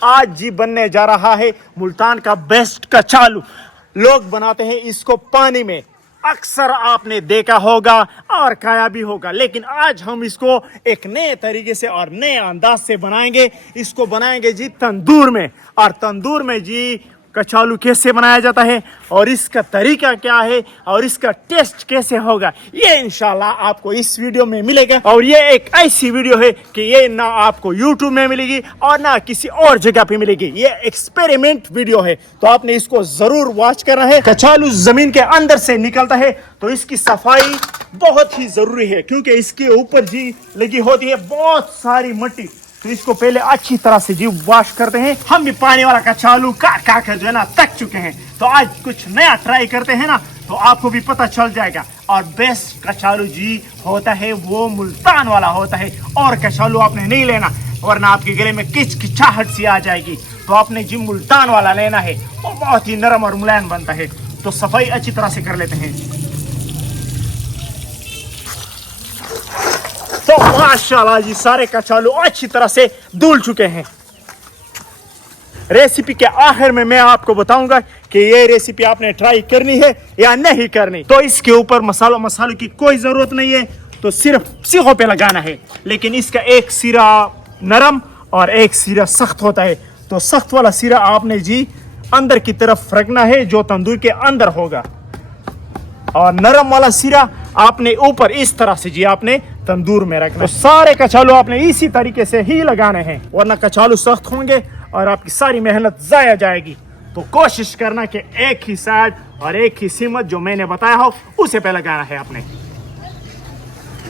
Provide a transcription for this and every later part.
आज जी बनने जा रहा है मुल्तान का बेस्ट कचालू। लोग बनाते हैं इसको पानी में, अक्सर आपने देखा होगा और खाया भी होगा, लेकिन आज हम इसको एक नए तरीके से और नए अंदाज से बनाएंगे। इसको बनाएंगे जी तंदूर में। और तंदूर में जी कचालू कैसे बनाया जाता है और इसका तरीका क्या है और इसका टेस्ट कैसे होगा, ये इंशाल्लाह आपको इस वीडियो में मिलेगा। और ये एक ऐसी वीडियो है कि ये ना आपको YouTube में मिलेगी और ना किसी और जगह पे मिलेगी। ये एक्सपेरिमेंट वीडियो है, तो आपने इसको जरूर वॉच करना है। कचालू जमीन के अंदर से निकलता है तो इसकी सफाई बहुत ही जरूरी है, क्योंकि इसके ऊपर जी लगी होती है बहुत सारी मिट्टी। तो इसको पहले अच्छी तरह से जी वॉश करते हैं। हम भी पानी वाला कचालू का कर जो है ना थक चुके हैं, तो आज कुछ नया ट्राई करते हैं ना, तो आपको भी पता चल जाएगा। और बेस्ट कचालू जी होता है वो मुल्तान वाला होता है, और कचालू आपने नहीं लेना वरना आपके गले में किचकिचाहट सी आ जाएगी। तो आपने जी मुल्तान वाला लेना है, वो बहुत ही नरम और मुलायम बनता है। तो सफाई अच्छी तरह से कर लेते हैं। तो माशाल्लाह जी सारे कचालू अच्छी तरह से धुल चुके हैं। रेसिपी के आखिर में मैं आपको बताऊंगा कि ये रेसिपी आपने ट्राई करनी है या नहीं करनी। तो इसके ऊपर मसालों की कोई जरूरत नहीं है, तो सिर्फ सीखों पे लगाना है। लेकिन इसका एक सिरा नरम और एक सिरा सख्त होता है, तो सख्त वाला सिरा आपने जी अंदर की तरफ रखना है जो तंदूर के अंदर होगा, और नरम वाला सिरा आपने ऊपर इस तरह से जी आपने तंदूर में रखना। तो सारे कचालू आपने इसी तरीके से ही लगाने हैं, वरना कचालू सख्त होंगे और आपकी सारी मेहनत जाया जाएगी। तो कोशिश करना कि एक ही साइड और एक ही सीमत जो मैंने बताया हो उसे पे लगाना है आपने।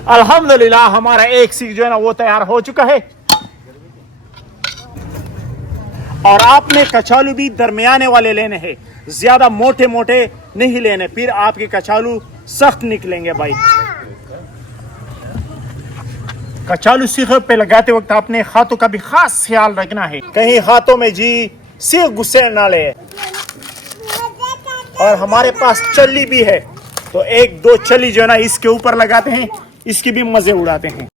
अल्हम्दुलिल्लाह हमारा एक सीख जो है ना वो तैयार हो चुका है। और आपने कचालू भी दरमियाने वाले लेने हैं, ज्यादा मोटे मोटे नहीं लेने, फिर आपके कचालू सख्त निकलेंगे भाई। कचालू सीख पे लगाते वक्त आपने हाथों का भी खास ख्याल रखना है, कहीं हाथों में जी सीख गुस्से ना ले। और हमारे पास चल्ली भी है, तो एक दो चल्ली जो है ना इसके ऊपर लगाते हैं, इसकी भी मजे उड़ाते हैं।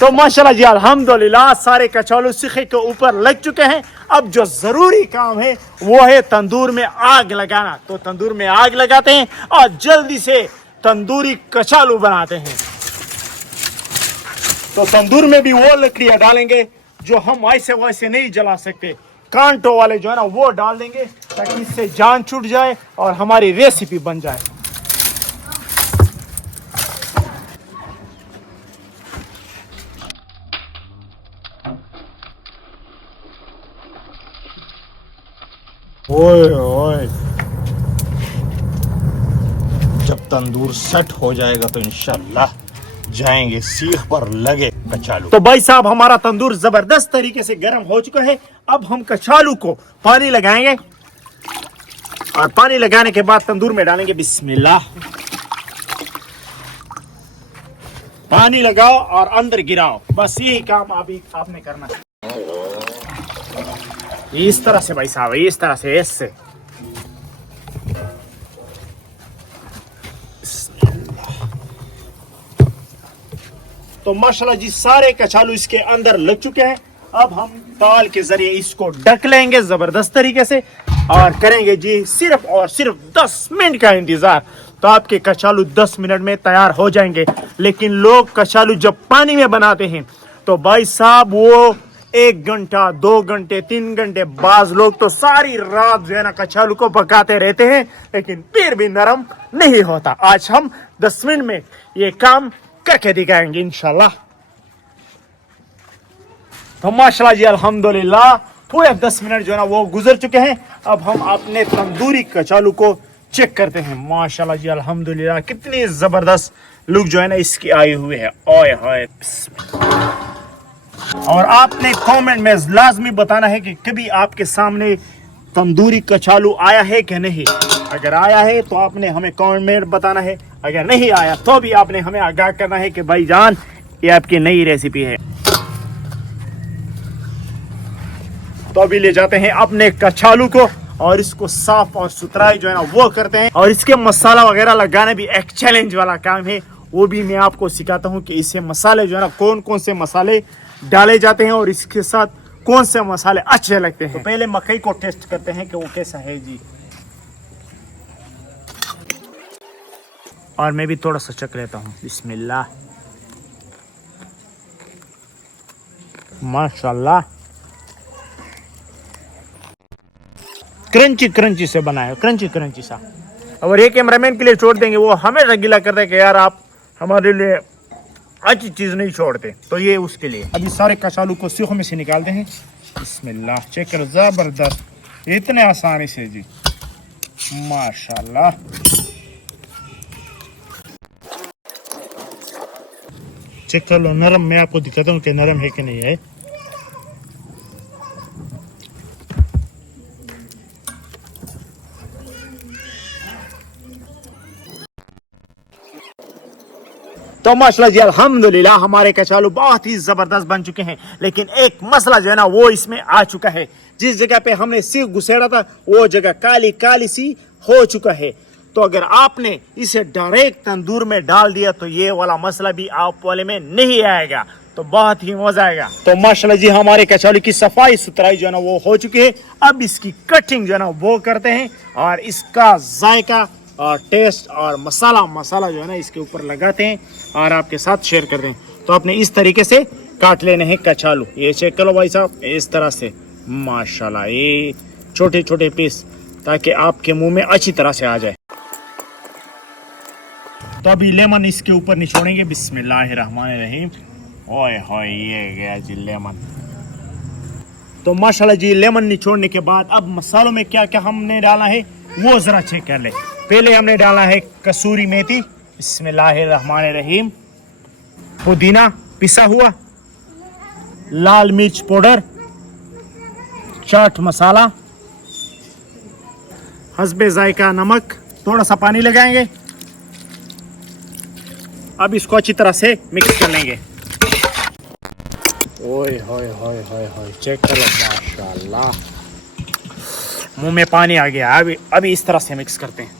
तो माशाल्लाह जी अल्हम्दुलिल्लाह सारे कचालू सीखे के ऊपर लग चुके हैं। अब जो जरूरी काम है वो है तंदूर में आग लगाना। तो तंदूर में आग लगाते हैं और जल्दी से तंदूरी कचालू बनाते हैं। तो तंदूर में भी वो लकड़ियां डालेंगे जो हम ऐसे वैसे नहीं जला सकते, कांटों वाले जो है ना वो डाल देंगे, ताकि इससे जान छूट जाए और हमारी रेसिपी बन जाए। ओए ओए, जब तंदूर सेट हो जाएगा तो इंशाल्लाह जाएंगे सीख पर लगे कचालू। तो भाई साहब हमारा तंदूर जबरदस्त तरीके से गर्म हो चुका है। अब हम कचालू को पानी लगाएंगे, और पानी लगाने के बाद तंदूर में डालेंगे। बिस्मिल्लाह, पानी लगाओ और अंदर गिराओ, बस यही काम अभी आपने करना है। इस तरह से भाई साहब, इस तरह से, ऐसे। तो माशाल्लाह जी सारे कचालू इसके अंदर लग चुके हैं। अब हम ताल के जरिए इसको ढक लेंगे जबरदस्त तरीके से, और करेंगे जी सिर्फ और सिर्फ 10 मिनट का इंतजार। तो आपके कचालू 10 मिनट में तैयार हो जाएंगे। लेकिन लोग कचालू जब पानी में बनाते हैं तो भाई साहब वो 1 घंटा, 2 घंटे, 3 घंटे, बाज लोग तो सारी रात जो है ना कचालू को पकाते रहते हैं, लेकिन फिर भी नरम नहीं होता। आज हम 10 मिनट में ये काम करके दिखाएंगे इंशाल्लाह। तो माशाल्लाह जी अल्हम्दुलिल्लाह पूरे 10 मिनट जो है ना वो गुजर चुके हैं। अब हम अपने तंदूरी कचालू को चेक करते हैं। माशाल्लाह जी अल्हम्दुलिल्लाह कितनी जबरदस्त लुक जो है ना इसकी आई हुई है। ओए होए। और आपने कमेंट में लाजमी बताना है कि कभी आपके सामने तंदूरी कचालू आया है कि नहीं। अगर आया है तो आपने हमें कमेंट में बताना है, अगर नहीं आया तो भी आपने हमें आगाह करना है कि भाईजान ये आपकी नई रेसिपी है। तो अभी ले जाते हैं अपने कचालू को और इसको साफ और सुथराई जो है ना वो करते हैं। और इसके मसाला वगैरह लगाना भी एक चैलेंज वाला काम है, वो भी मैं आपको सिखाता हूँ कि इससे मसाले जो है ना कौन कौन से मसाले डाले जाते हैं और इसके साथ कौन से मसाले अच्छे लगते हैं। तो पहले मकई को टेस्ट करते हैं कि वो कैसा है जी। और मैं भी थोड़ा सा चख लेता हूँ। बिस्मिल्लाह, माशाल्लाह, क्रंची क्रंची से बना है, क्रंची क्रंची सा। और ये कैमरामैन के लिए छोड़ देंगे, वो हमेशा गिला करते हैं कि यार आप हमारे लिए अच्छी चीज नहीं छोड़ते, तो ये उसके लिए। अभी सारे कचालू को सीखों में से निकालते हैं। बिस्मिल्लाह, चेक करो, जबरदस्त, इतने आसानी से जी, माशाल्लाह। चेक कर लो, नरम। मैं आपको दिखाता हूँ कि नरम है कि नहीं है। तो माशाल्लाह जी, अल्हम्दुलिल्लाह, हमारे कचालू बहुत ही जबरदस्त बन चुके हैं। लेकिन एक मसला जो है ना वो इसमें आ चुका है। जिस जगह पे हमने सिर्फ घुसेड़ा था वो जगह काली काली सी हो चुका है। तो अगर आपने इसे डायरेक्ट तंदूर में डाल दिया तो ये वाला मसला भी आप वाले में नहीं आएगा, तो बहुत ही मजा आएगा। तो माशाल्लाह जी, हमारे कचालू की सफाई सुथराई जो है ना वो हो चुकी है। अब इसकी कटिंग जो है ना वो करते हैं और इसका जायका और टेस्ट और मसाला जो है ना इसके ऊपर लगाते हैं और आपके साथ शेयर करते हैं। तो आपने इस तरीके से काट लेने हैं कचालू। ये चेक करो भाई साहब, इस तरह से माशाल्लाह, ये छोटे छोटे पीस, ताकि आपके मुंह में अच्छी तरह से आ जाए। तो अभी लेमन इसके ऊपर निचोड़ेंगे। बिस्मिल्लाहिर्रहमानिर्रहीम। ओए होए, ये गया जी लेमन। तो माशाल्लाह जी, लेमन निचोड़ने के बाद अब मसालों में क्या क्या हमने डाला है वो जरा चेक कर ले। पहले हमने डाला है कसूरी मेथी, बिस्मिल्लाहिर्रहमानिर्रहीम, पुदीना पिसा हुआ, लाल मिर्च पाउडर, चाट मसाला, हस्बे जायका नमक, थोड़ा सा पानी लगाएंगे। अब इसको अच्छी तरह से मिक्स कर लेंगे। ओए होए होए होए होए, चेक कर लो, माशाल्लाह, मुंह में पानी आ गया। अभी इस तरह से मिक्स करते हैं।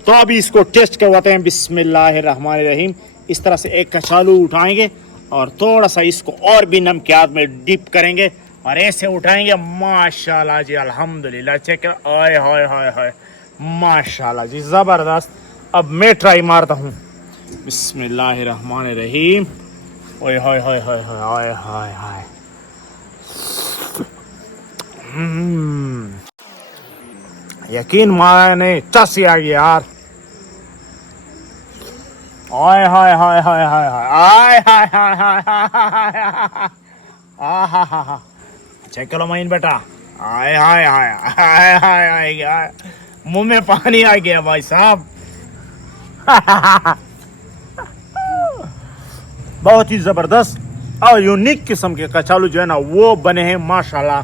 तो अभी इसको टेस्ट करवाते हैं। बिस्मिल्लाहिर्रहमानिर्रहीम। इस तरह से एक कचालू उठाएंगे और थोड़ा सा इसको और भी नमकियात में डिप करेंगे और ऐसे उठाएंगे। माशाल्लाह जी, अल्हम्दुलिल्लाह, चेक कर, ओए होए होए होए, माशाल्लाह जी, जबरदस्त। अब मैं ट्राई मारता हूँ। बिस्मिल्लाहिर्रहमानिर्रहीम। ओए होए होए होए होए होए होए, यकीन माने चसी आ गई यार। ओए हाय हाय हाय हाय हाय, आय हाय हाय हाय हाय, आहा हा हा, चेक करो माइन बेटा, आय हाय हाय हाय हाय हाय, मुंह में पानी आ गया भाई साहब। बहुत ही जबरदस्त और यूनिक किस्म के कचालू जो है ना वो बने हैं माशाल्लाह।